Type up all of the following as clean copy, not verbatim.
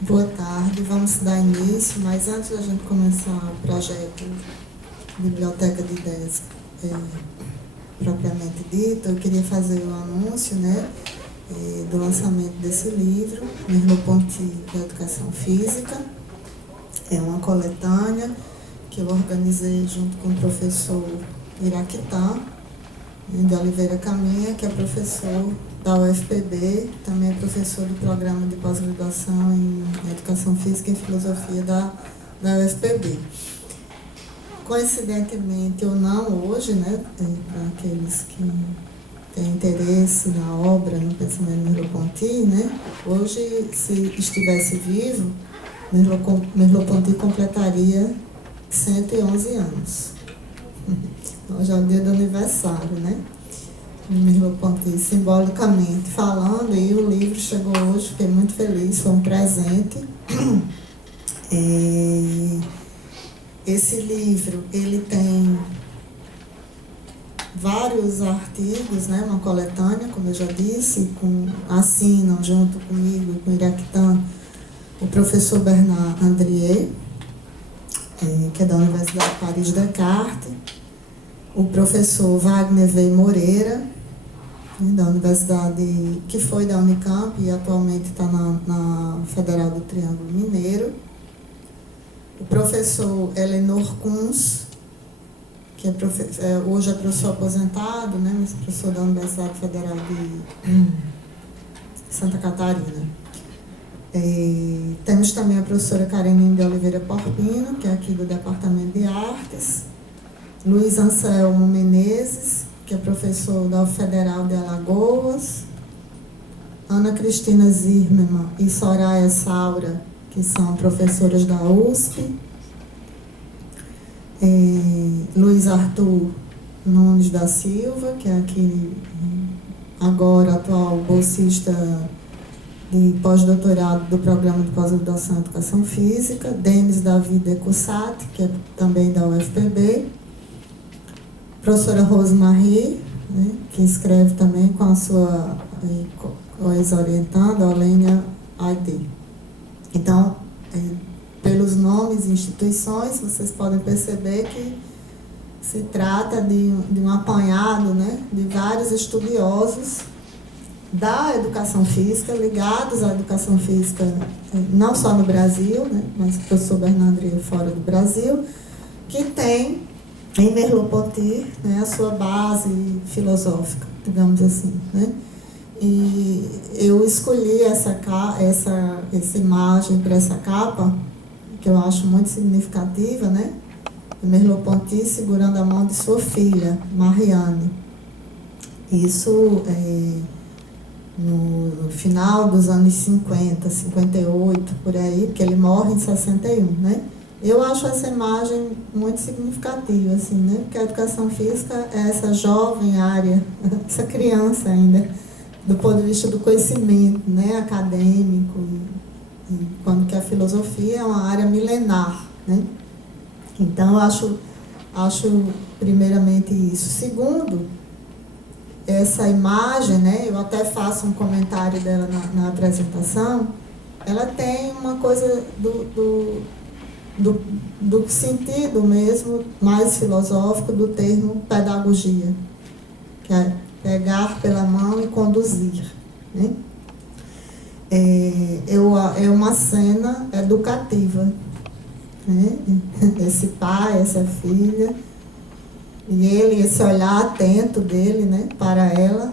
Boa tarde, vamos dar início, mas antes da gente começar o projeto Biblioteca de Ideias propriamente dito, eu queria fazer o anúncio, né, do lançamento desse livro, Merleau-Ponty da Educação Física. É uma coletânea que eu organizei junto com o professor Iraquitã de Oliveira Caminha, que é professor da UFPB, também é professor do programa de pós-graduação em Educação Física e Filosofia da UFPB. Coincidentemente ou não, hoje, né, para aqueles que têm interesse na obra, no pensamento Merleau-Ponty, né, hoje, se estivesse vivo, Merleau-Ponty completaria 111 anos. Hoje é o dia do aniversário, né? Merleau-Ponty, simbolicamente falando, e o livro chegou hoje, fiquei muito feliz, foi um presente. Esse livro, ele tem vários artigos, né? Uma coletânea, como eu já disse, assinam junto comigo, com o Iraquitã, o professor Bernard Andrier, que é da Universidade Paris-Descartes, o professor Wagner V. Moreira, da Universidade, que foi da Unicamp e atualmente está na Federal do Triângulo Mineiro, o professor Elenor Kunz, que hoje é professor aposentado, né, mas professor da Universidade Federal de Santa Catarina. Temos também a professora Karenine de Oliveira Porpino, que é aqui do Departamento de Artes, Luiz Anselmo Menezes, que é professor da Federal de Alagoas, Ana Cristina Zimmermann e Soraya Saura, que são professoras da USP, Luiz Arthur Nunes da Silva, que é aqui agora atual bolsista de pós-doutorado do Programa de Pós-Graduação em Educação Física, Denis David Ecussat, que é também da UFPB, professora Rosemarie, né, que escreve também com a sua ex-orientanda, Olênia Aide. Então, pelos nomes e instituições, vocês podem perceber que se trata de um apanhado, né, de vários estudiosos da educação física, ligados à educação física, não só no Brasil, né, mas o professor Bernard Andrier fora do Brasil, que tem em Merleau-Ponty, né, a sua base filosófica, digamos assim, né? E eu escolhi essa imagem para essa capa, que eu acho muito significativa, né? Merleau-Ponty segurando a mão de sua filha, Marianne. Isso no final dos anos 50, 58, por aí, porque ele morre em 61, né? Eu acho essa imagem muito significativa, assim, né? Porque a educação física é essa jovem área, essa criança ainda, do ponto de vista do conhecimento, né, acadêmico, e quando que a filosofia é uma área milenar, né? Então, eu acho primeiramente isso. Segundo, essa imagem, né, eu até faço um comentário dela na apresentação, ela tem uma coisa do sentido mesmo mais filosófico do termo pedagogia, que é pegar pela mão e conduzir, né? É uma cena educativa, né? Esse pai, essa filha, e ele, esse olhar atento dele, né, para ela,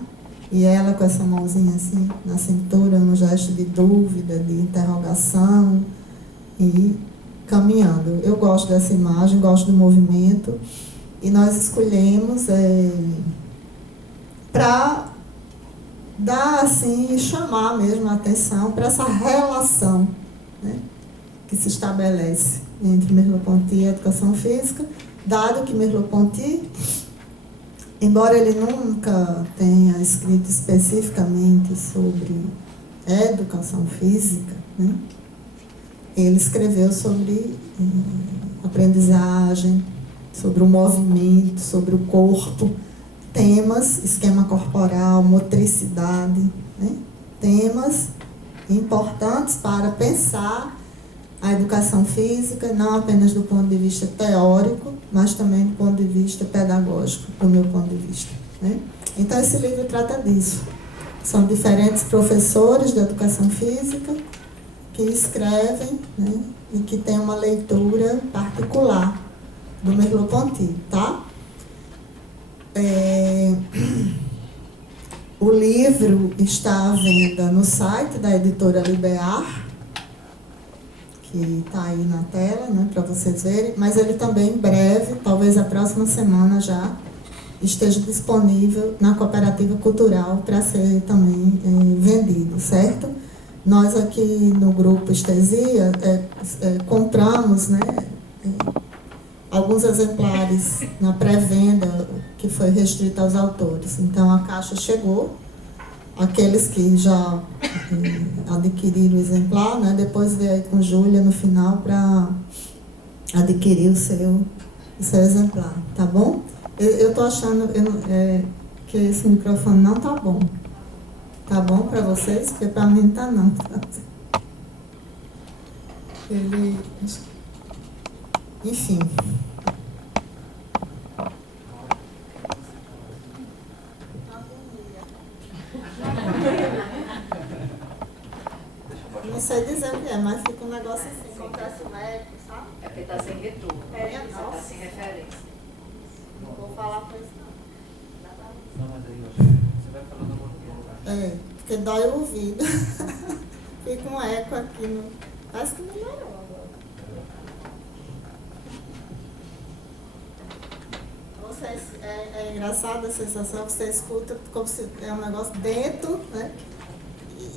e ela com essa mãozinha assim na cintura, um gesto de dúvida, de interrogação, e caminhando. Eu gosto dessa imagem, gosto do movimento, e nós escolhemos para dar assim, chamar mesmo a atenção para essa relação, né, que se estabelece entre Merleau-Ponty e a educação física, dado que Merleau-Ponty, embora ele nunca tenha escrito especificamente sobre educação física, né, ele escreveu sobre aprendizagem, sobre o movimento, sobre o corpo, temas, esquema corporal, motricidade, né? Temas importantes para pensar a educação física, não apenas do ponto de vista teórico, mas também do ponto de vista pedagógico, do meu ponto de vista, né? Então, esse livro trata disso. São diferentes professores de educação física que escrevem, né, e que têm uma leitura particular do Merleau-Ponty, tá? O livro está à venda no site da editora Libear, que está aí na tela, né, para vocês verem, mas ele também em breve, talvez a próxima semana já, esteja disponível na Cooperativa Cultural para ser também vendido, certo? Nós aqui no Grupo Estesia compramos, né, alguns exemplares na pré-venda que foi restrita aos autores. Então a caixa chegou, aqueles que já adquiriram o exemplar, né, depois veio aí com Júlia no final para adquirir o seu exemplar, tá bom? Eu estou achando que esse microfone não tá bom. Tá bom para vocês? Porque para mim tá não. Ele... Enfim. Não sei dizer o que é, mas fica um negócio assim, acontece um eco, sabe? É porque tá sem retorno, tá sem referência. Não vou falar com isso não. Não, mas aí, você vai falando alguma coisa. Porque dói o ouvido. Fica um eco aqui no... Parece que melhorou agora. Vocês, é engraçada a sensação que você escuta como se é um negócio dentro, né?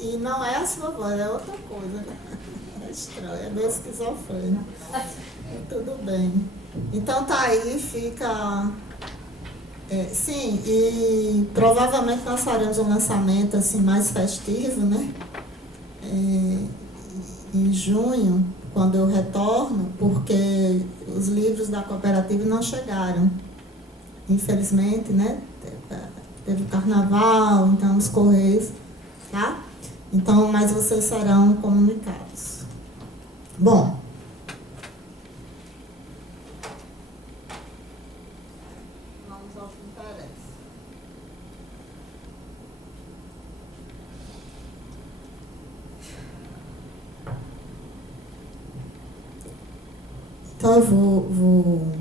E não é a sua voz, é outra coisa, né? É estranho, é meio esquizofrênico. Tudo bem. Então tá aí, fica... sim, e provavelmente nós faremos um lançamento assim, mais festivo, né? Em junho, quando eu retorno, porque os livros da cooperativa não chegaram. Infelizmente, né? Teve o carnaval, então os correios, tá? Então, mas vocês serão comunicados. Bom. Vamos ao que interessa. Então, eu vou...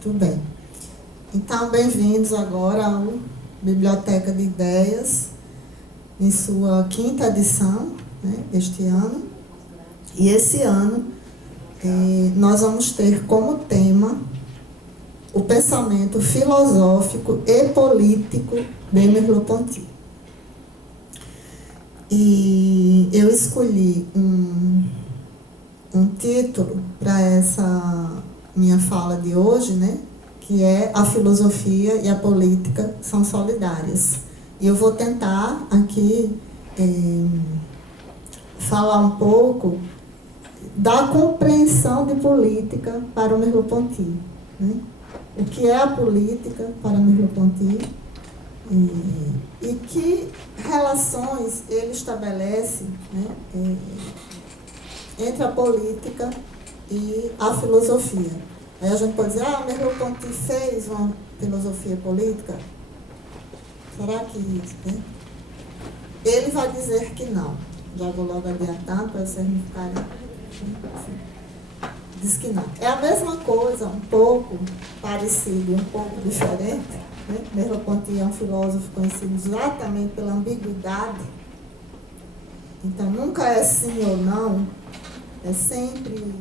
Tudo bem. Então, bem-vindos agora ao Biblioteca de Ideias, em sua 5ª edição, né, deste ano. E esse ano nós vamos ter como tema o pensamento filosófico e político de Merleau-Ponty. E eu escolhi um título para essa minha fala de hoje, né? Que é A Filosofia e a Política são Solidárias. E eu vou tentar aqui falar um pouco da compreensão de política para o Merleau-Ponty, né? O que é a política para Merleau-Ponty e que relações ele estabelece, né, entre a política e a filosofia. Aí a gente pode dizer, Merleau-Ponty fez uma filosofia política? Será que isso, né? Ele vai dizer que não. Já vou logo adiantar para vocês não ficarem... Diz que não. É a mesma coisa, um pouco parecido, um pouco diferente, né? Merleau-Ponty é um filósofo conhecido exatamente pela ambiguidade. Então, nunca é sim ou não, é sempre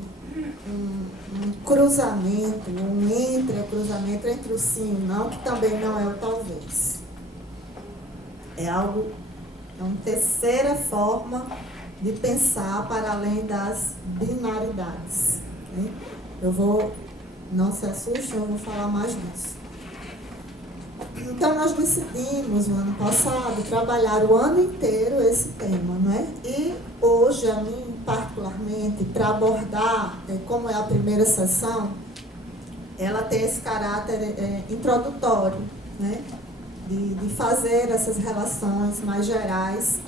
um cruzamento, um cruzamento entre o sim e o não, que também não é o talvez. É uma terceira forma de pensar para além das binaridades, né? Não se assustem, eu vou falar mais disso. Então, nós decidimos, no ano passado, trabalhar o ano inteiro esse tema, não é? E hoje, a mim, particularmente, para abordar, como é a primeira sessão, ela tem esse caráter introdutório, né? de fazer essas relações mais gerais,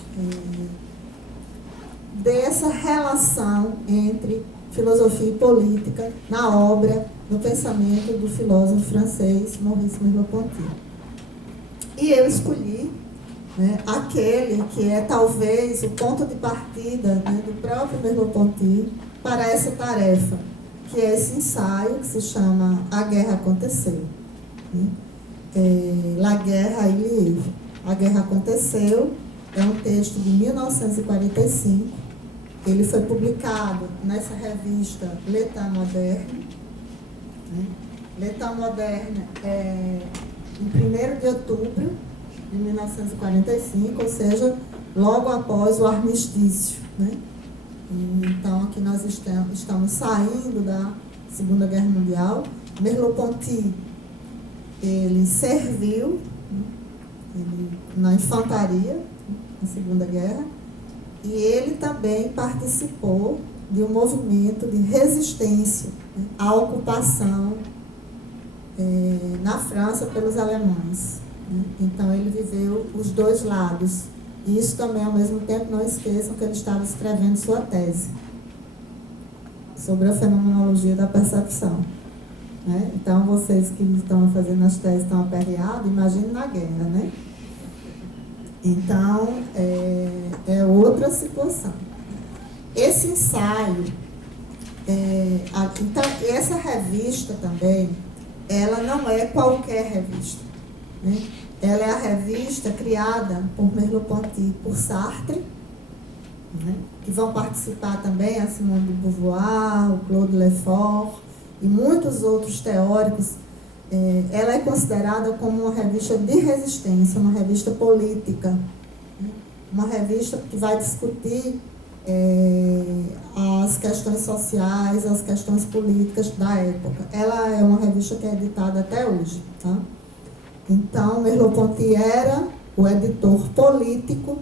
dessa relação entre filosofia e política na obra, no pensamento do filósofo francês Maurice Merleau-Ponty. E eu escolhi, né, aquele que é talvez o ponto de partida, né, do próprio Merleau-Ponty para essa tarefa, que é esse ensaio que se chama A Guerra Aconteceu. Né? La Guerre a eu lieu. A Guerra Aconteceu é um texto de 1945. Ele foi publicado nessa revista L'État Moderne. Né? L'État Moderne é em 1º de outubro de 1945, ou seja, logo após o armistício. Né? Então, aqui nós estamos saindo da Segunda Guerra Mundial. Merleau-Ponty, ele serviu, na infantaria, na Segunda Guerra, e ele também participou de um movimento de resistência, né, à ocupação na França pelos alemães. Né? Então, ele viveu os dois lados. E isso também, ao mesmo tempo, não esqueçam que ele estava escrevendo sua tese sobre a fenomenologia da percepção. Né? Então, vocês que estão fazendo as teses estão aperreados, imagine na guerra, né? Então, é outra situação. Esse ensaio, então, essa revista também, ela não é qualquer revista. Né? Ela é a revista criada por Merleau-Ponty, por Sartre, né? Que vão participar também a Simone de Beauvoir, o Claude Lefort e muitos outros teóricos. Ela é considerada como uma revista de resistência, uma revista política, né? Uma revista que vai discutir as questões sociais, as questões políticas da época. Ela é uma revista que é editada até hoje. Tá? Então, Merleau-Ponty era o editor político,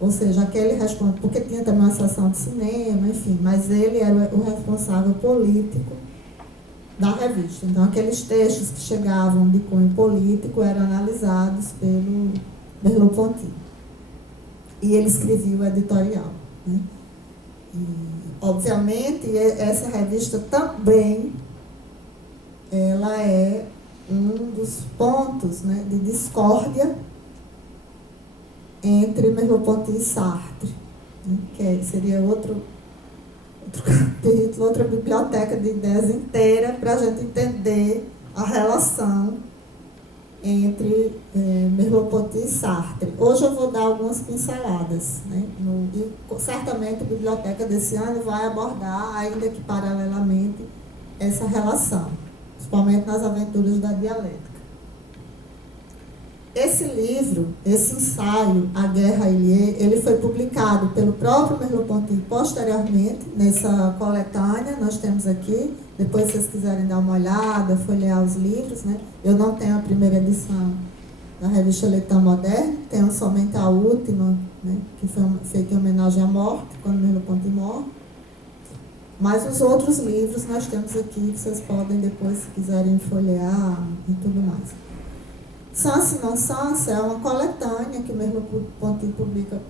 ou seja, aquele responsável, porque tinha também uma seção de cinema, enfim, mas ele era o responsável político da revista. Então, aqueles textos que chegavam de cunho político eram analisados pelo Merleau-Ponty. E ele escrevia o editorial. Né? E, obviamente, essa revista também, ela é um dos pontos, né, de discórdia entre Merleau-Ponty e Sartre, né, que seria outro capítulo, outra biblioteca de ideias inteira para a gente entender a relação entre Merleau-Ponty e Sartre. Hoje eu vou dar algumas pinceladas, né, e certamente a biblioteca desse ano vai abordar, ainda que paralelamente, essa relação, principalmente nas aventuras da dialética. Esse livro, esse ensaio, A Guerre a eu lieu, ele foi publicado pelo próprio Merleau-Ponty posteriormente, nessa coletânea, nós temos aqui, depois se vocês quiserem dar uma olhada, folhear os livros, né? Eu não tenho a primeira edição da revista L'État Moderne, tenho somente a última, né? Que foi feita em homenagem à morte, quando Merleau-Ponty morre. Mas os outros livros nós temos aqui, que vocês podem depois, se quiserem, folhear e tudo mais. Sans Innocence é uma coletânea que o Merleau-Ponty publica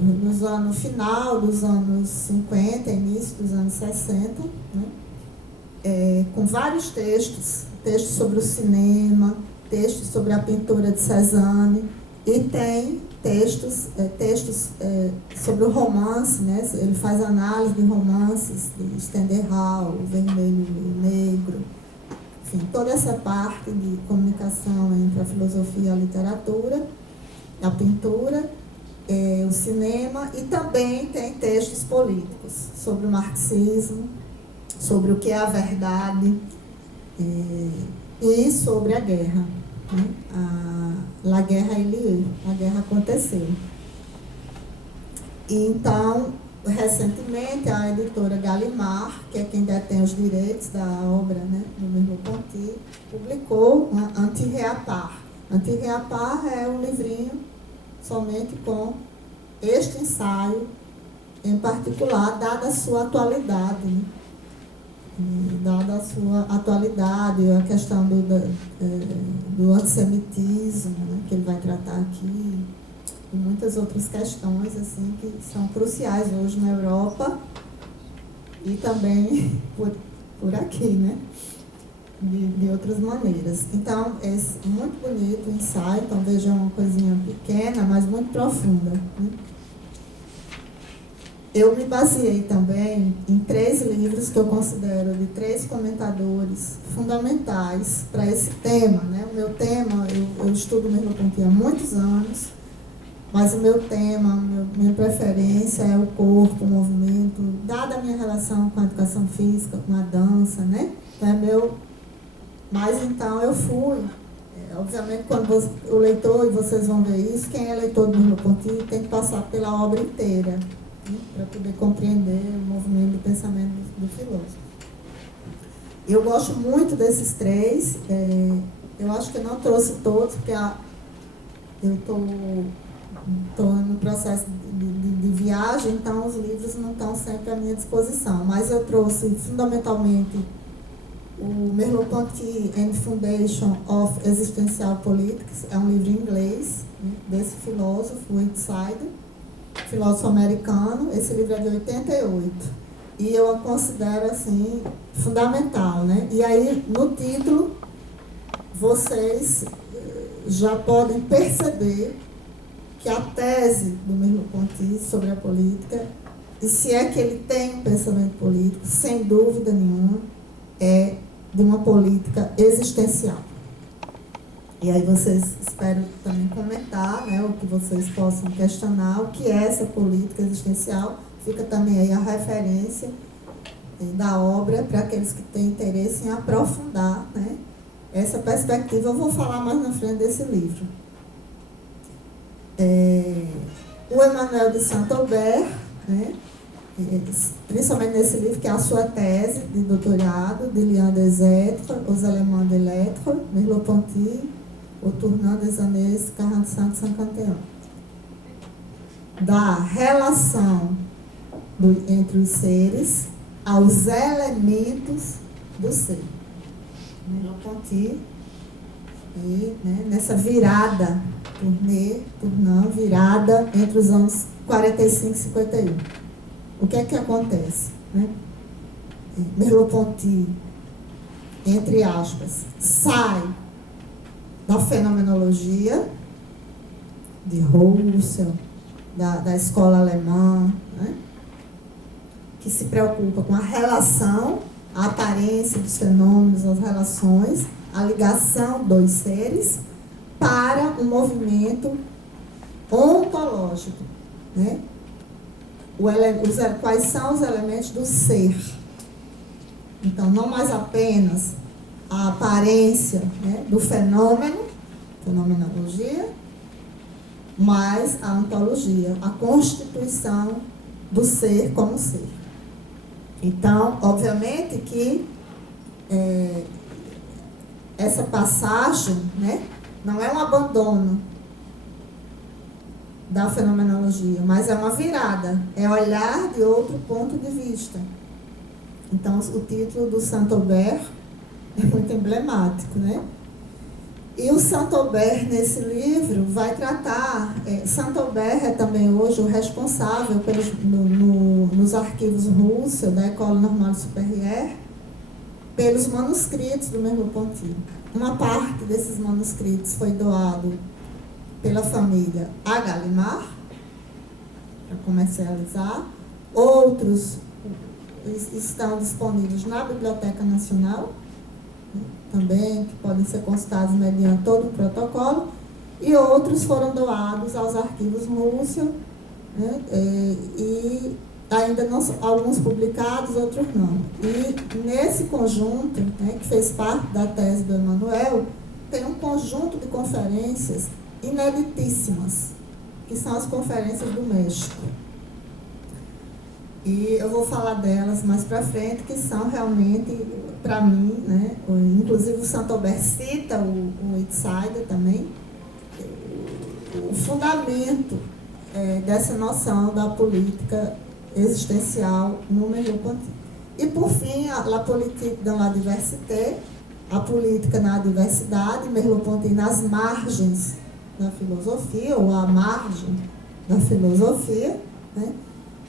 no final dos anos 50, início dos anos 60, né? Com vários textos sobre o cinema, textos sobre a pintura de Cézanne, e tem textos sobre o romance, né? Ele faz análise de romances de Stendhal, O Vermelho e o Negro, enfim, toda essa parte de comunicação entre a filosofia e a literatura, a pintura, o cinema, e também tem textos políticos sobre o marxismo, sobre o que é a verdade e sobre a guerra. Né? La Guerre a eu lieu, a guerra aconteceu. E então, recentemente, a editora Gallimard, que é quem detém os direitos da obra, né, do Merleau-Ponty, publicou Anti-Réapart. Anti-Réapart é um livrinho somente com este ensaio, em particular, dada a sua atualidade. Né? dada a sua atualidade, a questão do antissemitismo, né, que ele vai tratar aqui, e muitas outras questões assim, que são cruciais hoje na Europa e também por aqui, né? De outras maneiras. Então, é muito bonito o ensaio, então vejam uma coisinha pequena, mas muito profunda, né? Eu me baseei também em 3 livros que eu considero de 3 comentadores fundamentais para esse tema, né? O meu tema, eu estudo Merleau-Ponty há muitos anos, mas o meu tema, minha preferência é o corpo, o movimento, dada a minha relação com a educação física, com a dança, né? Então é meu. Mas então eu fui, obviamente quando o leitor, e vocês vão ver isso, quem é leitor do Merleau-Ponty tem que passar pela obra inteira, né, para poder compreender o movimento do pensamento do filósofo. Eu gosto muito desses 3, eu acho que eu não trouxe todos, porque eu estou no processo de viagem, então os livros não estão sempre à minha disposição, mas eu trouxe fundamentalmente o Merleau-Ponty and Foundation of Existential Politics, é um livro em inglês, né, desse filósofo, Whitsider, filósofo americano. Esse livro é de 88 e eu o considero assim fundamental, né? E aí no título vocês já podem perceber que a tese do Merleau-Ponty sobre a política, e se é que ele tem um pensamento político, sem dúvida nenhuma, é de uma política existencial. E aí vocês esperam também comentar, né, o que vocês possam questionar, o que é essa política existencial. Fica também aí a referência da obra para aqueles que têm interesse em aprofundar, né, essa perspectiva. Eu vou falar mais na frente desse livro. O Emmanuel de Saint-Aubert, né, principalmente nesse livro, que é a sua tese de doutorado, de Liens des Êtres, Os Éléments de l'Être, Merleau-Ponty, Au Tournant des années 45-51. Da relação entre os seres aos elementos do ser. Merleau-Ponty, e, né, nessa virada, tournant, virada entre os anos 45 e 51. O que é que acontece, né? Merleau-Ponty, entre aspas, sai da fenomenologia de Russell, da escola alemã, né, que se preocupa com a relação, a aparência dos fenômenos, as relações, a ligação dos seres, para um movimento ontológico, né? Quais são os elementos do ser. Então, não mais apenas a aparência, né, do fenômeno, fenomenologia, mas a ontologia, a constituição do ser como ser. Então, obviamente que essa passagem, né, não é um abandono da fenomenologia, mas é uma virada, é olhar de outro ponto de vista. Então, o título do Saint-Aubert é muito emblemático, né? E o Saint-Aubert, nesse livro, vai tratar... Saint-Aubert é também hoje o responsável nos arquivos Russell, da École Normale Supérieure, pelos manuscritos do Merleau-Ponty. Uma parte desses manuscritos foi doado pela família a Gallimard, para comercializar. Outros estão disponíveis na Biblioteca Nacional, também, que podem ser consultados mediante todo o protocolo, e outros foram doados aos arquivos Russell, né, e ainda não, alguns publicados, outros não. E nesse conjunto, né, que fez parte da tese do Emmanuel, tem um conjunto de conferências ineditíssimas, que são as conferências do México. E eu vou falar delas mais para frente, que são realmente, para mim, né, inclusive o Saint-Aubert cita o Whitsider também, o fundamento dessa noção da política existencial no Merleau-Ponty. E, por fim, la politique dans la diversité, a política na diversidade, Merleau-Ponty nas margens da filosofia, ou à margem da filosofia, né?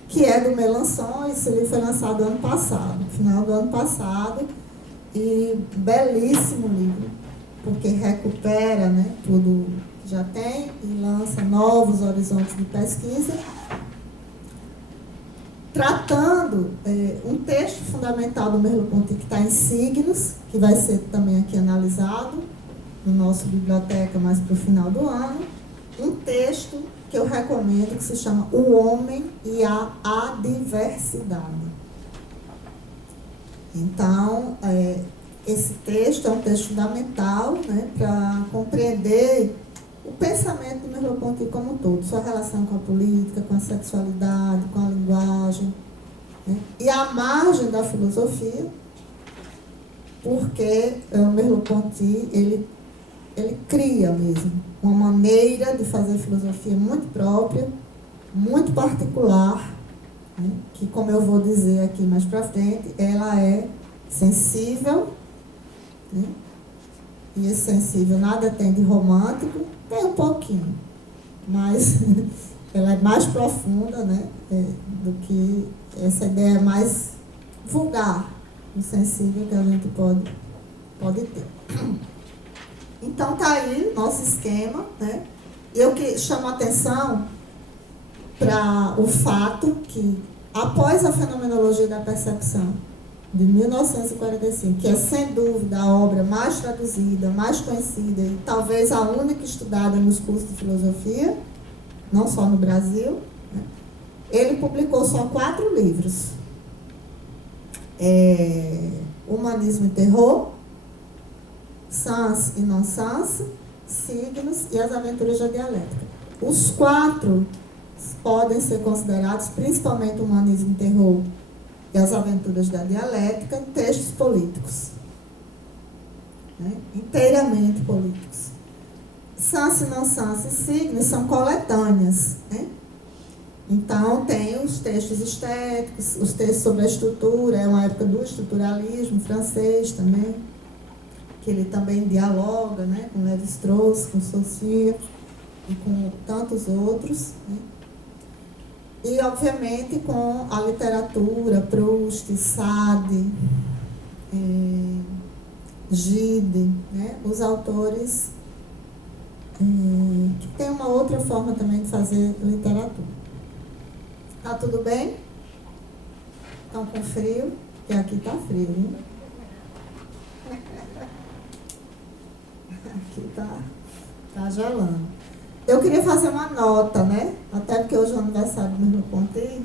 Que é do Melançon. Esse livro foi lançado ano passado, no final do ano passado, e belíssimo livro, porque recupera, né, tudo que já tem e lança novos horizontes de pesquisa, tratando um texto fundamental do Merleau-Ponty que está em Signos, que vai ser também aqui analisado no nosso biblioteca mais para o final do ano, um texto que eu recomendo, que se chama O Homem e a Adversidade. Então, esse texto é um texto fundamental, né, para compreender o pensamento do Merleau-Ponty como um todo, sua relação com a política, com a sexualidade, com a linguagem, né, e a margem da filosofia, porque o Merleau-Ponty, ele cria mesmo uma maneira de fazer filosofia muito própria, muito particular, né, que, como eu vou dizer aqui mais para frente, ela é sensível, né, e esse sensível nada tem de romântico, tem um pouquinho, mas ela é mais profunda, né, do que essa ideia mais vulgar, o sensível que a gente pode ter. Então, está aí nosso esquema, né? Eu que chamo a atenção para o fato que, após a Fenomenologia da Percepção, de 1945, que é, sem dúvida, a obra mais traduzida, mais conhecida e talvez a única estudada nos cursos de filosofia, não só no Brasil, né? Ele publicou só 4 livros. Humanismo e Terror, Sens e Non-Sens, Signos e As Aventuras da Dialética. Os 4 podem ser considerados, principalmente o Humanismo e Terror e As Aventuras da Dialética, textos políticos, né? Inteiramente políticos. Sens e Non-Sens e Signos são coletâneas, né? Então, tem os textos estéticos, os textos sobre a estrutura, é uma época do estruturalismo francês também, que ele também dialoga, né, com Lévi-Strauss, com Saussure e com tantos outros, né? E, obviamente, com a literatura, Proust, Sade, Gide, né, os autores que têm uma outra forma também de fazer literatura. Tá tudo bem? Estão com frio? Porque aqui tá frio, hein? Aqui tá gelando. Eu queria fazer uma nota, né? Até porque hoje é o aniversário do Merleau-Ponty.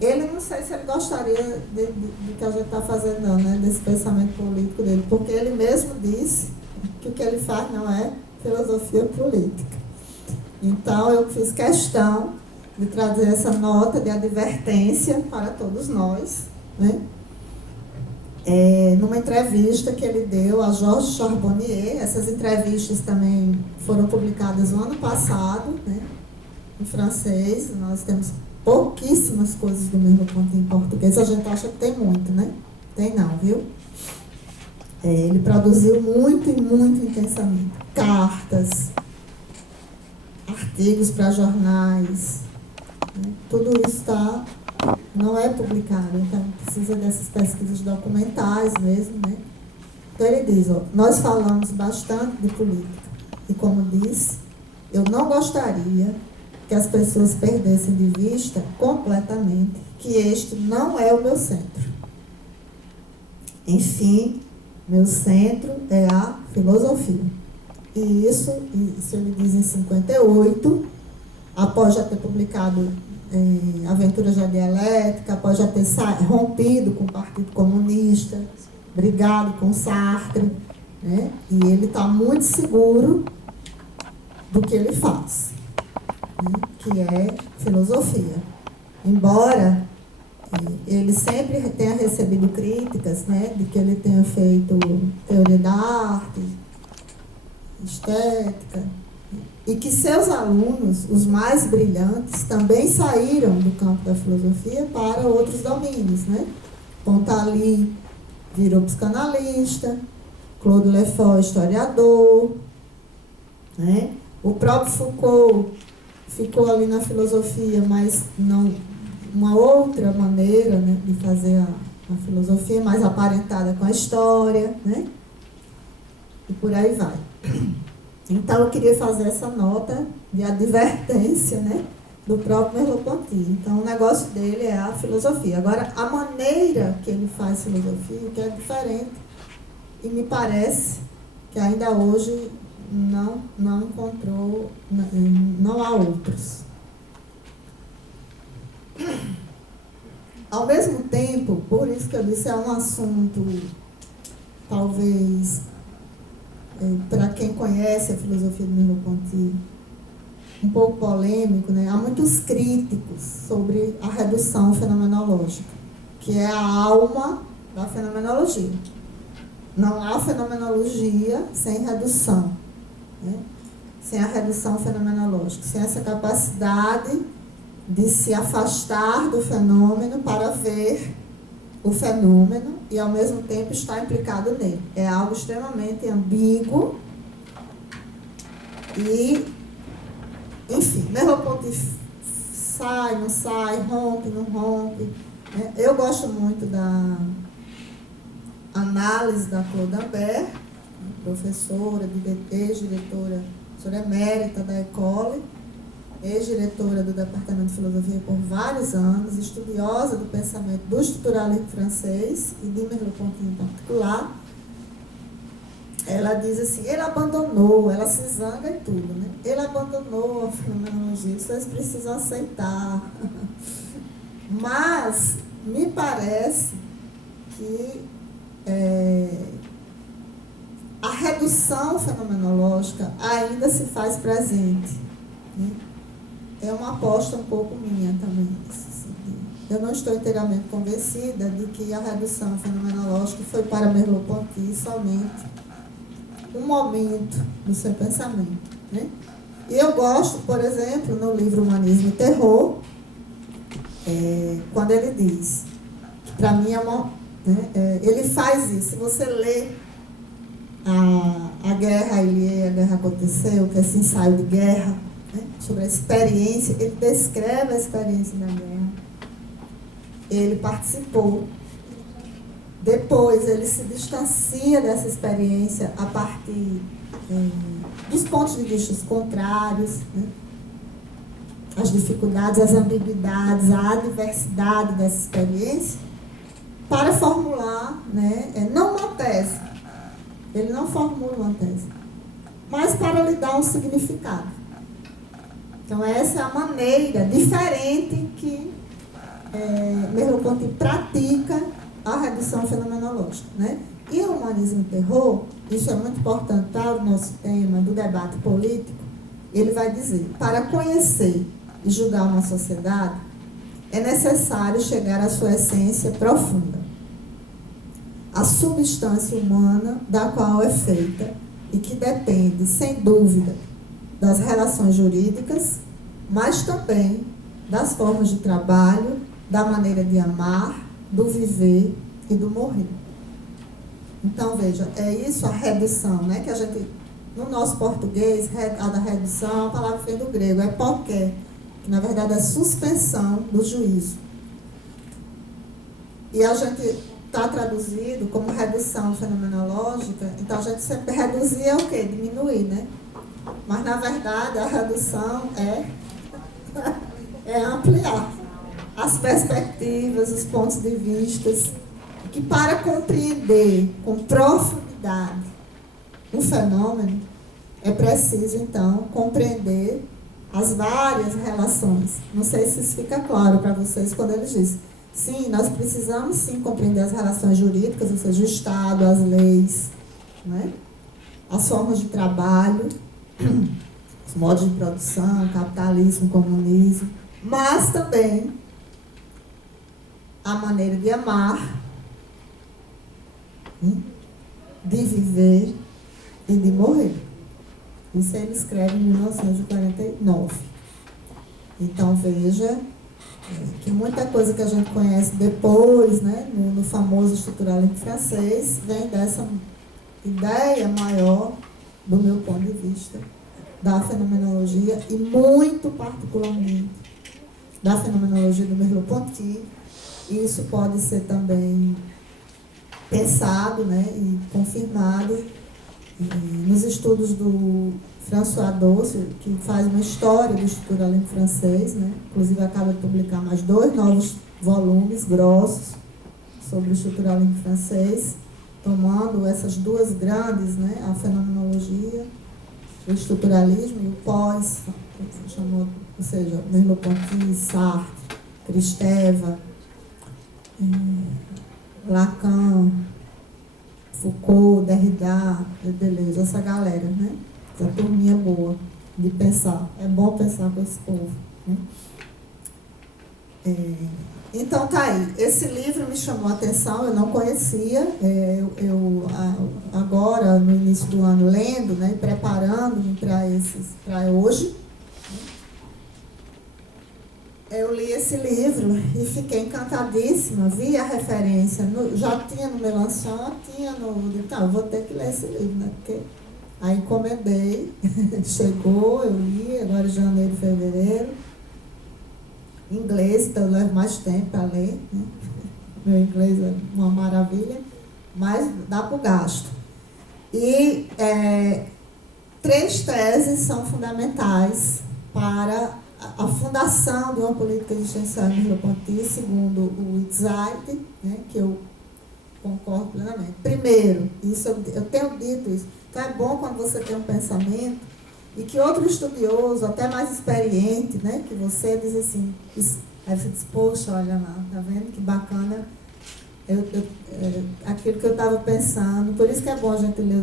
Ele, não sei se ele gostaria de que a gente está fazendo, não, né? Desse pensamento político dele, porque ele mesmo disse que o que ele faz não é filosofia política. Então, eu fiz questão de trazer essa nota de advertência para todos nós, né? Numa entrevista que ele deu a Georges Charbonnier. Essas entrevistas também foram publicadas no ano passado, né, em francês. Nós temos pouquíssimas coisas do Merleau-Ponty em português. A gente acha que tem muito, né? Tem não, viu? Ele produziu muito e muito intensamente cartas, artigos para jornais, né? Tudo isso não é publicado, então precisa dessas pesquisas documentais mesmo, né? Então ele diz, nós falamos bastante de política e, como disse, eu não gostaria que as pessoas perdessem de vista completamente que este não é o meu centro. Enfim, meu centro é a filosofia. E isso ele diz em 58, após já ter publicado Aventuras da Dialética, após já ter rompido com o Partido Comunista, brigado com Sartre, né? E ele está muito seguro do que ele faz, né? Que é filosofia. Embora ele sempre tenha recebido críticas, né, de que ele tenha feito teoria da arte, estética, e que seus alunos, os mais brilhantes, também saíram do campo da filosofia para outros domínios, né? Pontalí virou psicanalista, Claude Lefort, historiador, né? O próprio Foucault ficou ali na filosofia, mas não uma outra maneira, né, de fazer a filosofia, mais aparentada com a história, né? E por aí vai. Então eu queria fazer essa nota de advertência, né, do próprio Merleau-Ponty. Então o negócio dele é a filosofia. Agora, a maneira que ele faz filosofia que é diferente, e me parece que ainda hoje não encontrou, não há outros. Ao mesmo tempo, por isso que eu disse, é um assunto, talvez, para quem conhece a filosofia do Merleau-Ponty, um pouco polêmico, né? Há muitos críticos sobre a redução fenomenológica, que é a alma da fenomenologia. Não há fenomenologia sem redução, né? Sem a redução fenomenológica, sem essa capacidade de se afastar do fenômeno para ver o fenômeno e, ao mesmo tempo, estar implicado nele. É algo extremamente ambíguo e, enfim, Merleau-Ponty sai, não sai, rompe, não rompe, né? Eu gosto muito da análise da Claude Ambert, professora, ex-diretora, professora emérita da École, ex-diretora do Departamento de Filosofia por vários anos, estudiosa do pensamento do estruturalismo francês e de Merleau-Ponty em particular. Ela diz assim, ele abandonou, ela se zanga e tudo, né? Ele abandonou a fenomenologia, vocês precisam aceitar. Mas me parece que a redução fenomenológica ainda se faz presente, né? É uma aposta um pouco minha também. Eu não estou inteiramente convencida de que a redução fenomenológica foi para Merleau-Ponty somente um momento do seu pensamento, né? E eu gosto, por exemplo, no livro Humanismo e Terror, quando ele diz, que para mim é uma... ele faz isso. Se você lê a Guerra Ilê, a Guerra Aconteceu, que é esse ensaio de guerra, né, sobre a experiência, ele descreve a experiência da guerra. Ele participou. Depois ele se distancia dessa experiência a partir dos pontos de vista contrários, né, as dificuldades, as ambiguidades, a adversidade dessa experiência, para formular, né, não uma tese, ele não formula uma tese, mas para lhe dar um significado. Então essa é a maneira diferente que Merleau-Ponty pratica a redução fenomenológica, né? E o Humanismo e Terror, isso é muito importante para o nosso tema do debate político, ele vai dizer, para conhecer e julgar uma sociedade, é necessário chegar à sua essência profunda, a substância humana da qual é feita e que depende, sem dúvida, das relações jurídicas, mas também das formas de trabalho, da maneira de amar, do viver e do morrer. Então, veja, é isso a redução, né? Que a gente, no nosso português, a da redução, a palavra vem do grego, é poké, que na verdade é suspensão do juízo. E a gente está traduzido como redução fenomenológica, então a gente sempre reduzir é o quê? Diminuir, né? Mas, na verdade, a redução é ampliar as perspectivas, os pontos de vista, que para compreender com profundidade um fenômeno, é preciso, então, compreender as várias relações. Não sei se isso fica claro para vocês quando ele diz, sim, nós precisamos, sim, compreender as relações jurídicas, ou seja, o Estado, as leis, né? As formas de trabalho, os modos de produção, capitalismo, comunismo, mas também a maneira de amar, de viver e de morrer. Isso ele escreve em 1949. Então, veja que muita coisa que a gente conhece depois, né, no famoso estruturalismo francês, vem dessa ideia maior, do meu ponto de vista, da fenomenologia e muito particularmente da fenomenologia do Merleau-Ponty. Isso pode ser também pensado, né, e confirmado nos estudos do François Doce, que faz uma história do estruturalismo francês, né, inclusive acaba de publicar mais 2 novos volumes grossos sobre o estruturalismo francês, tomando essas duas grandes, né, a fenomenologia, o estruturalismo e o pós, chamou, ou seja, Merleau-Ponty, Sartre, Kristeva, Lacan, Foucault, Derrida, Deleuze, essa galera, né? Essa turminha boa de pensar. É bom pensar com esse povo, né? Então tá aí. Esse livro me chamou a atenção, eu não conhecia. Eu agora, no início do ano, lendo, né, preparando-me para hoje, eu li esse livro e fiquei encantadíssima, vi a referência, já tinha no Mélenchon, tinha no... Então, eu vou ter que ler esse livro, né? Porque aí encomendei, chegou, eu li, agora janeiro, fevereiro, em inglês, então eu levo mais tempo para ler, né? Meu inglês é uma maravilha, mas dá para o gasto. E 3 teses são fundamentais para a fundação de uma política existencial em Merleau-Ponty, segundo o Itzhak, né, que eu concordo plenamente. Primeiro, isso eu tenho dito isso, então é bom quando você tem um pensamento e que outro estudioso, até mais experiente, né, que você diz assim, aí você diz, poxa, olha lá, tá vendo que bacana aquilo que eu estava pensando, por isso que é bom a gente ler,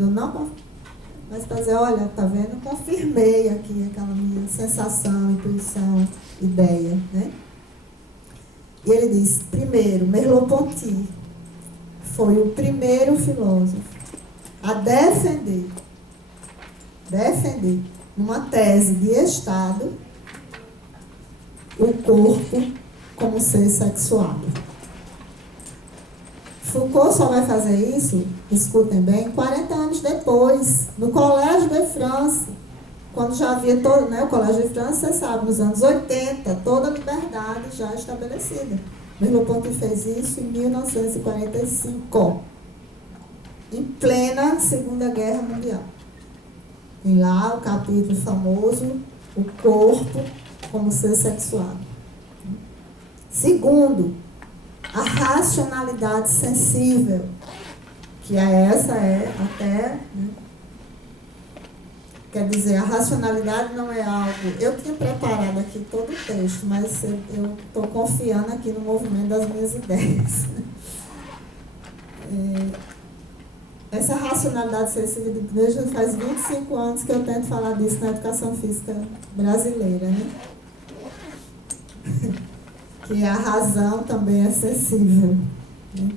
mas para dizer, olha, tá vendo? Confirmei aqui aquela minha sensação, intuição, ideia, né? E ele diz, primeiro, Merleau-Ponty foi o primeiro filósofo a defender, numa tese de Estado, o corpo como ser sexuado. Foucault só vai fazer isso, escutem bem, 40 anos depois, no Collège de France, quando já havia todo, né, o Collège de France, você sabe, nos anos 80, toda a liberdade já estabelecida. Merleau-Ponty fez isso em 1945, em plena Segunda Guerra Mundial. Tem lá o capítulo famoso, o corpo como ser sexuado. Segundo, a racionalidade sensível, que essa é até, né, quer dizer, a racionalidade não é algo... Eu tinha preparado aqui todo o texto, mas eu estou confiando aqui no movimento das minhas ideias. Essa racionalidade sensível, desde faz 25 anos que eu tento falar disso na educação física brasileira, né? Que a razão também é sensível, né?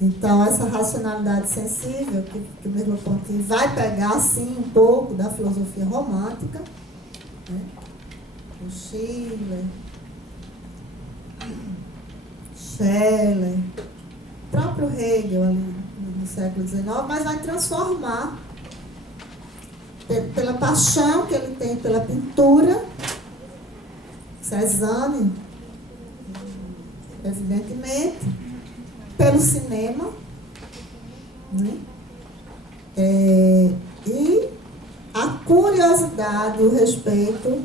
Então, essa racionalidade sensível, que Merleau-Ponty vai pegar, sim, um pouco da filosofia romântica, né? O Schiller, Scheler, o próprio Hegel ali no século XIX, mas vai transformar pela paixão que ele tem pela pintura, Cézanne, evidentemente, pelo cinema, né? E a curiosidade, o respeito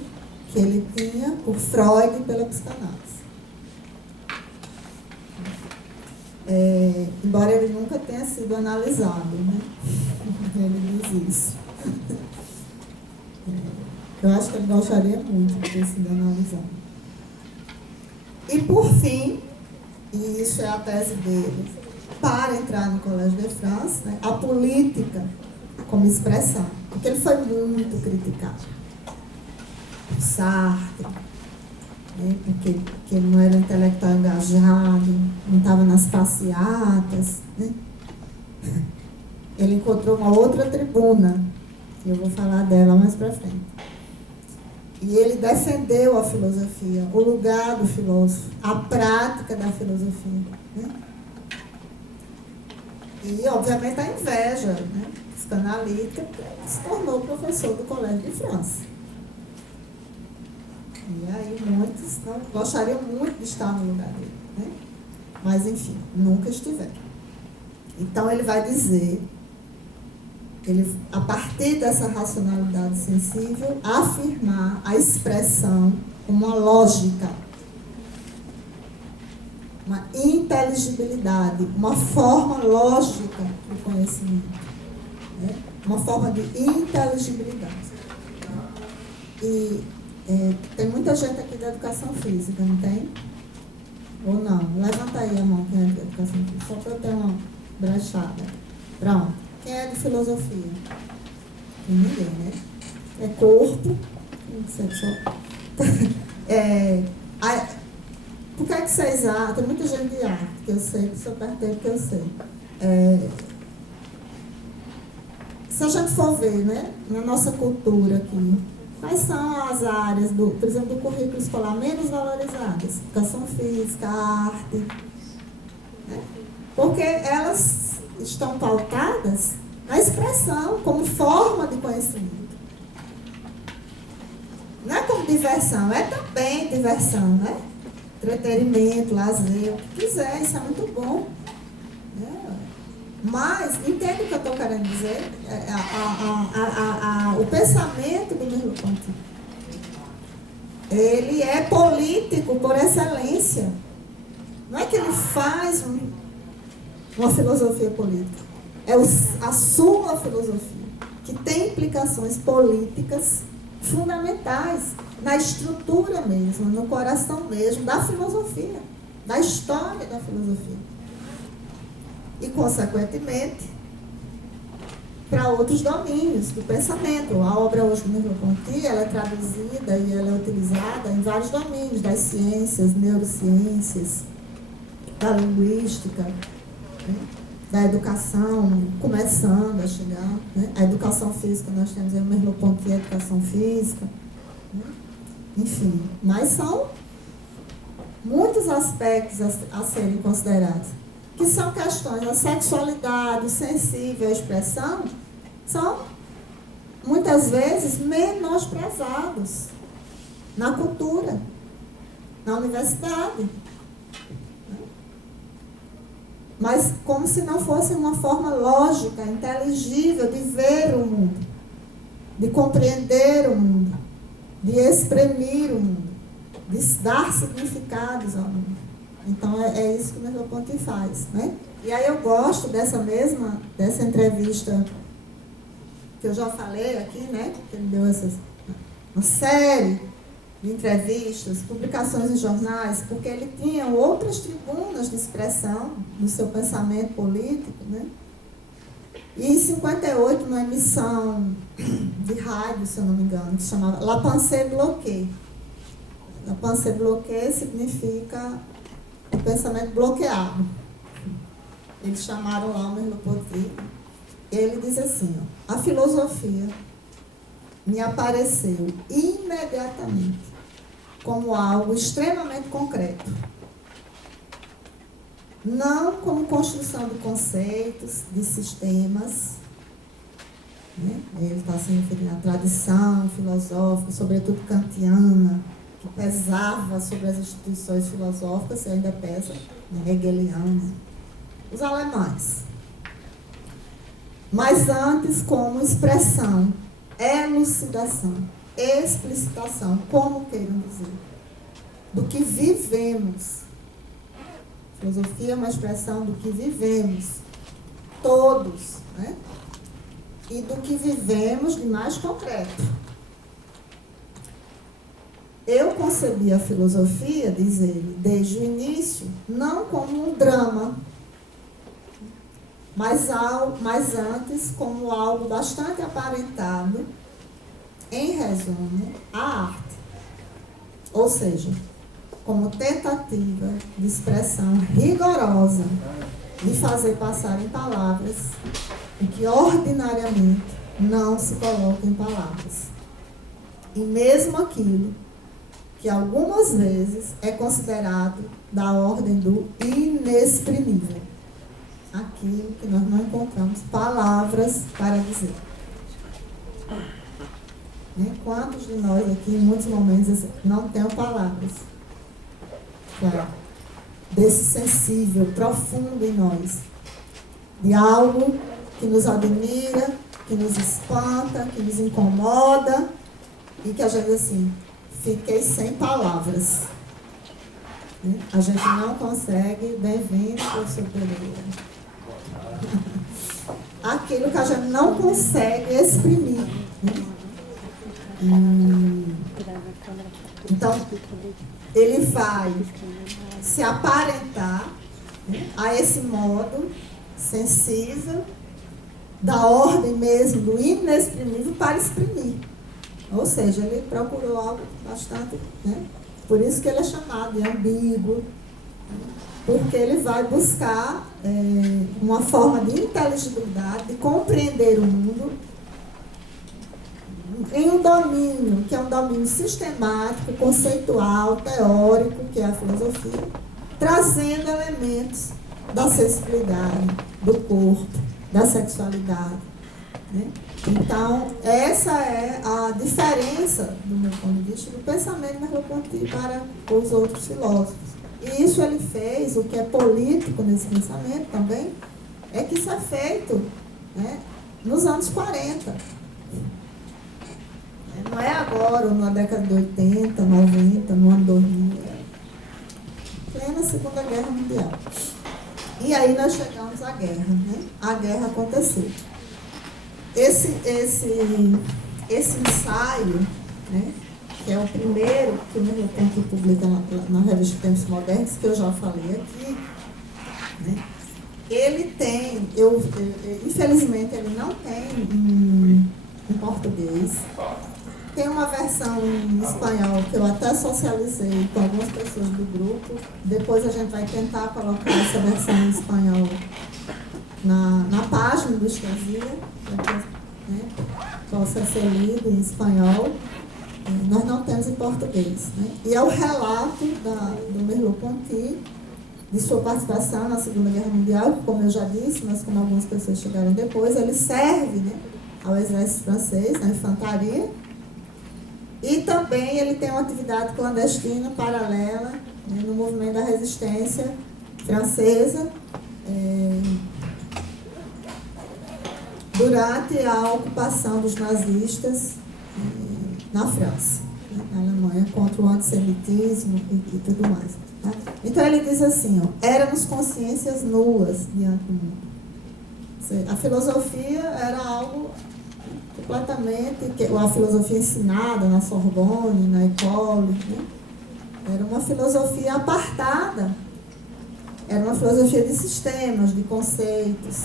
que ele tinha por Freud e pela psicanálise. Embora ele nunca tenha sido analisado, né? Ele diz isso. Eu acho que ele gostaria muito de ter sido analisado. E por fim, e isso é a tese dele, para entrar no Collège de France, né, a política como expressão, porque ele foi muito criticado. Sartre, né, porque ele não era um intelectual engajado, não estava nas passeatas, né? Ele encontrou uma outra tribuna, que eu vou falar dela mais para frente. E ele defendeu a filosofia, o lugar do filósofo, a prática da filosofia. Né? E, obviamente, a inveja, né, psicanalítica, se tornou professor do Colégio de França. E aí muitos não gostariam muito de estar no lugar dele. Né? Mas, enfim, nunca estiveram. Então, ele vai dizer, a partir dessa racionalidade sensível, afirmar a expressão como uma lógica, uma inteligibilidade, uma forma lógica do conhecimento, né? Uma forma de inteligibilidade. E tem muita gente aqui da educação física, não tem? Ou não? Levanta aí a mão, quem é de educação física, só para eu ter uma brechada. Pronto. Quem é de filosofia? Ninguém, né? É corpo. Por que é que vocês acham? Tem muita gente de arte, que eu sei, que sou perteiro, que eu sei. Se a gente for ver, né, na nossa cultura aqui, quais são as áreas, por exemplo, do currículo escolar menos valorizadas? Educação física, arte. Né? Porque elas estão pautadas na expressão, como forma de conhecimento. Não é como diversão, é também diversão, né? Entretenimento, lazer, o que quiser, isso é muito bom. Mas, entende o que eu estou querendo dizer? O pensamento do Merleau-Ponty, ele é político por excelência. Não é que ele faz uma filosofia política. É a sua filosofia, que tem implicações políticas fundamentais na estrutura mesmo, no coração mesmo da filosofia, da história da filosofia. E, consequentemente, para outros domínios do pensamento. A obra hoje do Merleau-Ponty, ela é traduzida e ela é utilizada em vários domínios, das ciências, neurociências, da linguística, né? Da educação, começando a chegar. Né? A educação física, nós temos aí o Merleau-Ponty, a educação física. Né? Enfim, mas são muitos aspectos a serem considerados, que são questões da sexualidade, o sensível, a expressão, são muitas vezes menosprezados na cultura, na universidade. Mas como se não fosse uma forma lógica, inteligível de ver o mundo, de compreender o mundo, de exprimir o mundo, de dar significados ao mundo. Então, é isso que o Merleau-Ponty faz, né? E aí eu gosto dessa entrevista que eu já falei aqui, né? Que ele deu uma série de entrevistas, publicações em jornais, porque ele tinha outras tribunas de expressão do seu pensamento político, né? E em 58, numa emissão de rádio, se eu não me engano, que se chamava La Pensée Bloquée. La Pensée Bloquée significa o pensamento bloqueado. Eles chamaram lá o Merleau-Ponty. Ele diz assim, ó, a filosofia me apareceu imediatamente como algo extremamente concreto. Não como construção de conceitos, de sistemas. Né? Ele está se referindo à tradição filosófica, sobretudo kantiana, que pesava sobre as instituições filosóficas, e ainda pesa, né? Hegeliana. Os alemães. Mas antes como expressão, elucidação, explicitação, como queiram dizer, do que vivemos. Filosofia é uma expressão do que vivemos, todos, né? E do que vivemos de mais concreto. Eu concebi a filosofia, diz ele, desde o início, não como um drama, mas antes como algo bastante aparentado, em resumo, a arte. Ou seja, como tentativa de expressão rigorosa de fazer passar em palavras o que ordinariamente não se coloca em palavras. e mesmo aquilo que algumas vezes é considerado da ordem do inexprimível. Aquilo que nós não encontramos palavras para dizer. Quantos de nós aqui, em muitos momentos, não temos palavras desse sensível, profundo em nós, de algo que nos admira, que nos espanta, que nos incomoda, e que a gente diz assim, fiquei sem palavras. A gente não consegue, bem-vindo, professor Pereira. Aquilo que a gente não consegue exprimir. Então, ele vai se aparentar a esse modo sensível, da ordem mesmo, do inexprimível, para exprimir. Ou seja, ele procurou algo bastante, por isso que ele é chamado de ambíguo, porque ele vai buscar uma forma de inteligibilidade, de compreender o mundo em um domínio, que é um domínio sistemático, conceitual, teórico, que é a filosofia, trazendo elementos da sensibilidade, do corpo, da sexualidade. Então, essa é a diferença, do meu ponto de vista, do pensamento Merleau-Ponty para os outros filósofos. E isso ele fez, o que é político nesse pensamento também, é que isso é feito nos anos 40. Não é agora, ou na década de 80, 90, no ano 2000. Plena Segunda Guerra Mundial. E aí nós chegamos à guerra. A guerra aconteceu. Esse ensaio, que é o primeiro que o Merleau-Ponty publica na revista Tempos Modernos, que eu já falei aqui, ele tem, infelizmente ele não tem em português. Tem uma versão em espanhol que eu até socializei com algumas pessoas do grupo. Depois a gente vai tentar colocar essa versão em espanhol na página do Estasia, para que possa ser lido em espanhol. Nós não temos em português. E é o relato do Merleau-Ponty, de sua participação na Segunda Guerra Mundial, que, como eu já disse, mas como algumas pessoas chegaram depois, ele serve ao exército francês, na infantaria. E também ele tem uma atividade clandestina, paralela, no movimento da resistência francesa, durante a ocupação dos nazistas na França, na Alemanha, contra o antissemitismo e tudo mais. Tá? Então ele diz assim, éramos consciências nuas diante do mundo. A filosofia era algo completamente, a filosofia ensinada na Sorbonne, na École, era uma filosofia apartada, era uma filosofia de sistemas, de conceitos,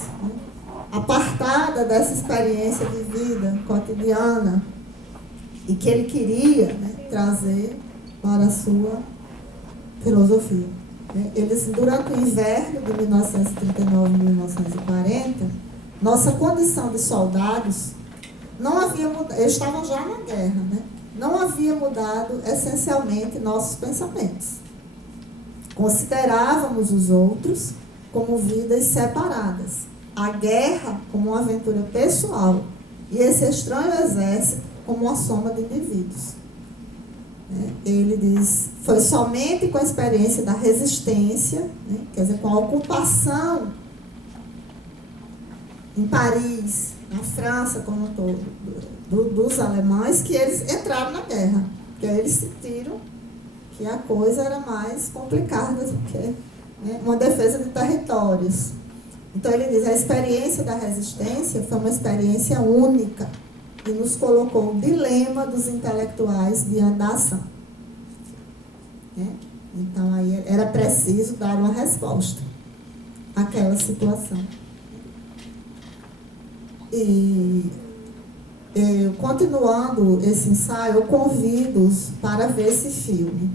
apartada dessa experiência de vida cotidiana, e que ele queria trazer para a sua filosofia. Eles, durante o inverno de 1939 e 1940, nossa condição de soldados não havia mudado, eles estavam já na guerra, não havia mudado essencialmente nossos pensamentos. Considerávamos os outros como vidas separadas, a guerra como uma aventura pessoal e esse estranho exército como uma soma de indivíduos. Ele diz, foi somente com a experiência da resistência, quer dizer, com a ocupação em Paris, na França como um todo, dos alemães, que eles entraram na guerra, porque aí eles sentiram que a coisa era mais complicada do que uma defesa de territórios. Então ele diz, a experiência da resistência foi uma experiência única e nos colocou o dilema dos intelectuais diante da ação. Então aí era preciso dar uma resposta àquela situação. E continuando esse ensaio, eu convido-os para ver esse filme,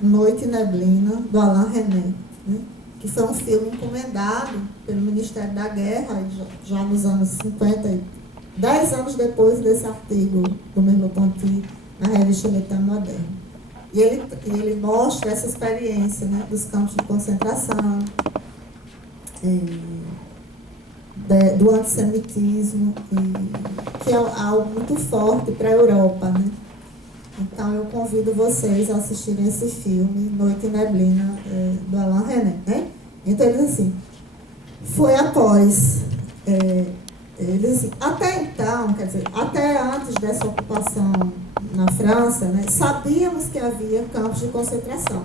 Noite e Neblina, do Alain Resnais, que foi um filme encomendado pelo Ministério da Guerra, já nos anos 50, 10 anos depois desse artigo do Merleau-Ponty na revista Letra Moderna. E ele mostra essa experiência, né, dos campos de concentração, do antissemitismo, que é algo muito forte para a Europa, né? Então eu convido vocês a assistirem esse filme, Noite e Neblina, do Alain René, né? Então ele diz assim, foi após, até então, quer dizer, até antes dessa ocupação na França, né, sabíamos que havia campos de concentração,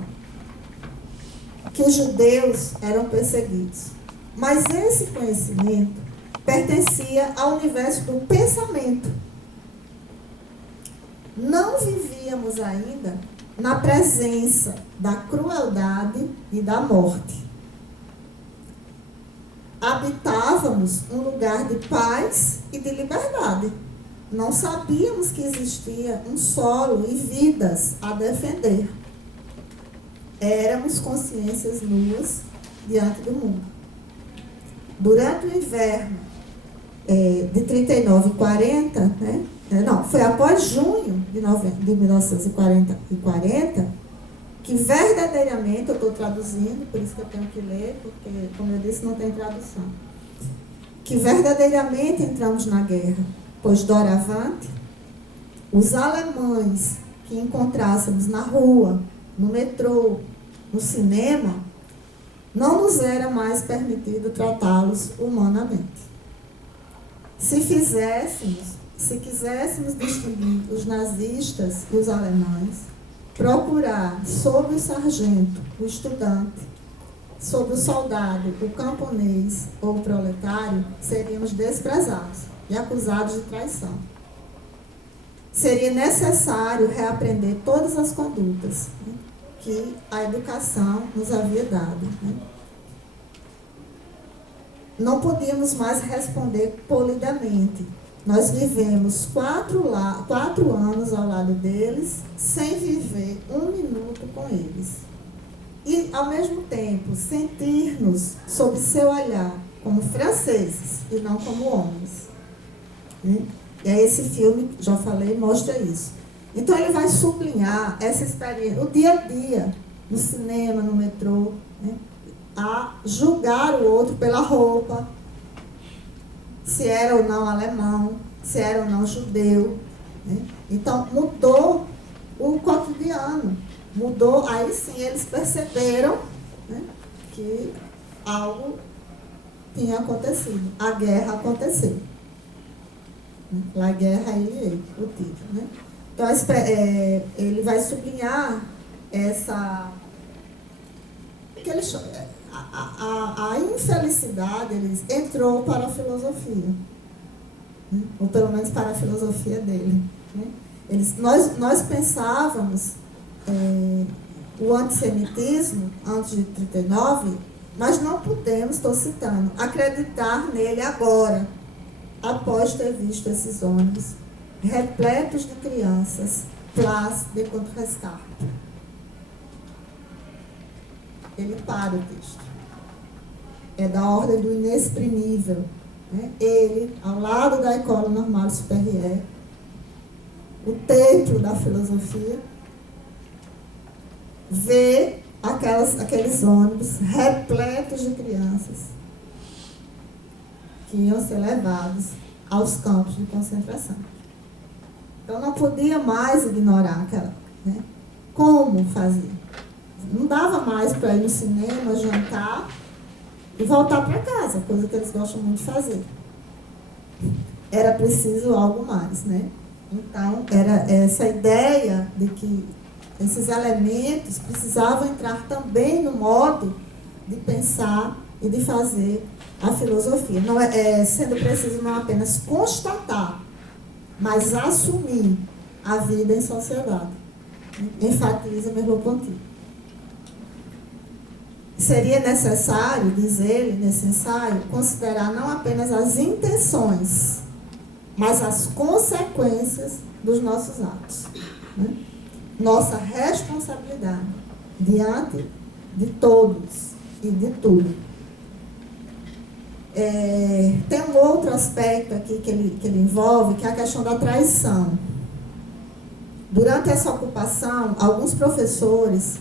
que os judeus eram perseguidos. Mas esse conhecimento pertencia ao universo do pensamento. Não vivíamos ainda na presença da crueldade e da morte. Habitávamos um lugar de paz e de liberdade. Não sabíamos que existia um solo e vidas a defender. Éramos consciências nuas diante do mundo. Durante o inverno de 39 e 40, né? Não, foi após junho de 1940 que verdadeiramente, eu estou traduzindo, por isso que eu tenho que ler, porque, como eu disse, não tem tradução, que verdadeiramente entramos na guerra, pois doravante, os alemães que encontrássemos na rua, no metrô, no cinema, não nos era mais permitido tratá-los humanamente. Se quiséssemos distinguir os nazistas e os alemães, procurar sobre o sargento, o estudante, sobre o soldado, o camponês ou o proletário, seríamos desprezados e acusados de traição. Seria necessário reaprender todas as condutas, né, que a educação nos havia dado. Né? Não podíamos mais responder polidamente. Nós vivemos 4 anos ao lado deles, sem viver 1 minuto com eles. E, ao mesmo tempo, sentir-nos sob seu olhar como franceses e não como homens. Né? E aí esse filme, já falei, mostra isso. Então ele vai sublinhar essa experiência, o dia a dia, no cinema, no metrô, né? A julgar o outro pela roupa, se era ou não alemão, se era ou não judeu. Né? Então mudou o cotidiano, mudou, aí sim eles perceberam, né, que algo tinha acontecido, a guerra aconteceu. La guerra ele o título, né? Então ele vai sublinhar essa que ele chama, a infelicidade eles entrou para a filosofia, né? Ou pelo menos para a filosofia dele, né? Nós pensávamos o antissemitismo antes de 39, mas não podemos, estou citando, acreditar nele agora, após ter visto esses ônibus repletos de crianças, place de contre-rescate. Ele para o texto. É da ordem do inexprimível. Né? Ele, ao lado da École Normale Supérieure, o templo da filosofia, vê aqueles ônibus repletos de crianças que iam ser levados aos campos de concentração. Então não podia mais ignorar aquela, né? Como fazer? Não dava mais para ir no cinema, jantar e voltar para casa, coisa que eles gostam muito de fazer. Era preciso algo mais, né? Então, era essa ideia de que esses elementos precisavam entrar também no modo de pensar e de fazer a filosofia. Não sendo preciso não apenas constatar, mas assumir a vida em sociedade. Enfatiza Merleau-Ponty. Seria necessário, diz ele, nesse ensaio, considerar não apenas as intenções, mas as consequências dos nossos atos. Né? Nossa responsabilidade diante de todos e de tudo. Tem um outro aspecto aqui que ele envolve, que é a questão da traição. Durante essa ocupação, alguns professores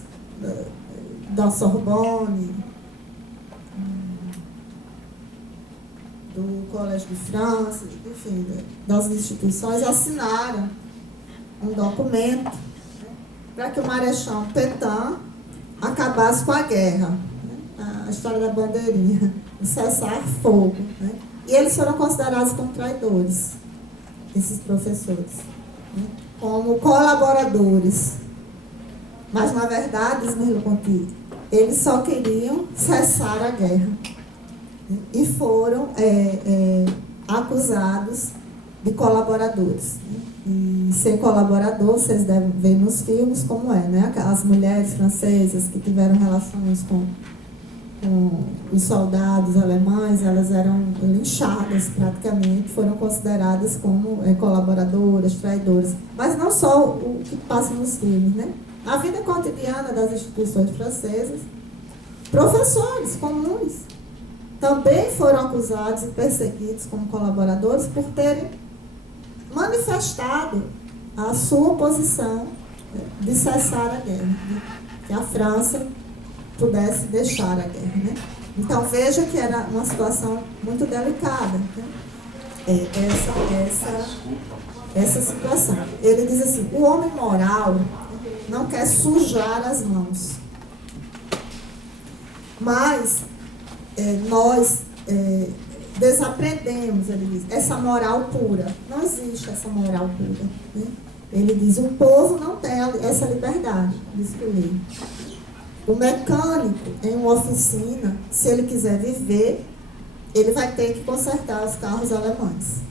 da Sorbonne, do Colégio de França, enfim, das instituições, assinaram um documento para que o Marechal Pétain acabasse com a guerra, né? A história da bandeirinha, o cessar-fogo. Né? E eles foram considerados como traidores, esses professores, né? Como colaboradores. Mas, na verdade, Merleau-Ponty, eles só queriam cessar a guerra. Né? E foram acusados de colaboradores. Né? E ser colaborador, vocês devem ver nos filmes como é, né? As mulheres francesas que tiveram relações com os soldados alemães, elas eram linchadas praticamente, foram consideradas como colaboradoras, traidoras. Mas não só o que passa nos filmes, né? A vida cotidiana das instituições francesas, professores comuns também foram acusados e perseguidos como colaboradores por terem manifestado a sua oposição de cessar a guerra, né? Que a França pudesse deixar a guerra. Né? Então, veja que era uma situação muito delicada. Né? Essa situação. Ele diz assim, o homem moral não quer sujar as mãos. Mas nós desaprendemos, ele diz, essa moral pura. Não existe essa moral pura. Né? Ele diz, o povo não tem essa liberdade de escolher. O mecânico, em uma oficina, se ele quiser viver, ele vai ter que consertar os carros alemães.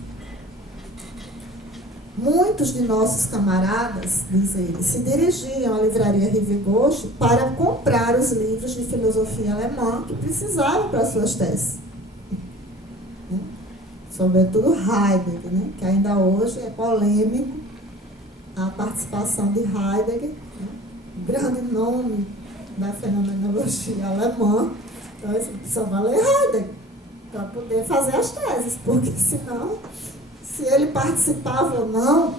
Muitos de nossos camaradas, diz ele, se dirigiam à livraria Rive-Gauche para comprar os livros de filosofia alemã que precisavam para suas teses. Sobretudo Heidegger, né? Que ainda hoje é polêmico a participação de Heidegger, né? Grande nome da fenomenologia alemã. Então, só vai ler Heidegger para poder fazer as teses, porque senão, se ele participava ou não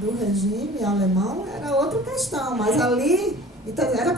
do regime alemão, era outra questão, mas ali, então, era